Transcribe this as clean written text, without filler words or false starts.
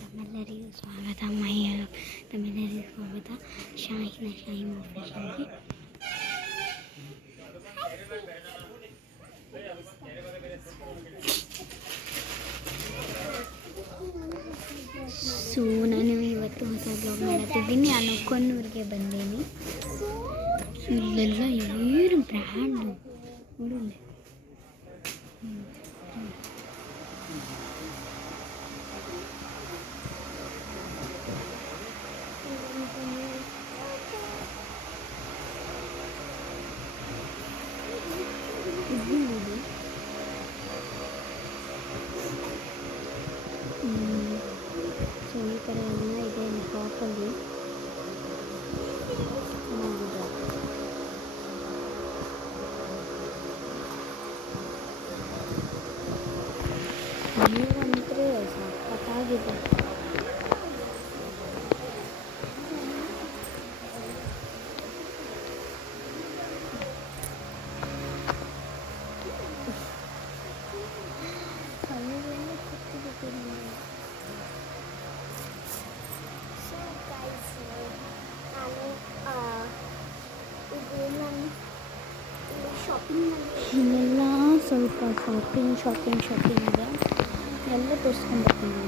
ತಮ್ಮೆಲ್ಲರಿಗೂ ಸ್ವಾಗತ. ತಮ್ಮೆಲ್ಲರಿಗೂ ಸ್ವಾಗತ ಶಾಹಿನ್ ಆಫೀಷಿಯಲ್ಗೆ. ಸೊ ನಾನು ಇವತ್ತು ಹೊಸ ಬ್ಲಾಗ್ ಮಾಡ್ತಿದ್ದೀನಿ. ನಾನು ಕೊನ್ನೂರಿಗೆ ಬಂದೀನಿ. ಇಲ್ಲೆಲ್ಲ ಏನು ಬ್ರ್ಯಾಂಡು ನೋಡಿಲ್ಲ. ಸೊ ಈ ಥರ ಎಲ್ಲ ಇದೆ ಶಾಪಲ್ಲಿ. ಚೆನ್ನಾಗಿದೆ. ನೀವಂದರೆ ಸಖತ್ತಾಗಿದೆ. ಇಲ್ಲೆಲ್ಲ ಸ್ವಲ್ಪ ಶಾಪಿಂಗ್ ಇದೆ. ಎಲ್ಲ ತೋರಿಸ್ಕೊಂಡ್ಬರ್ತೀನಿ.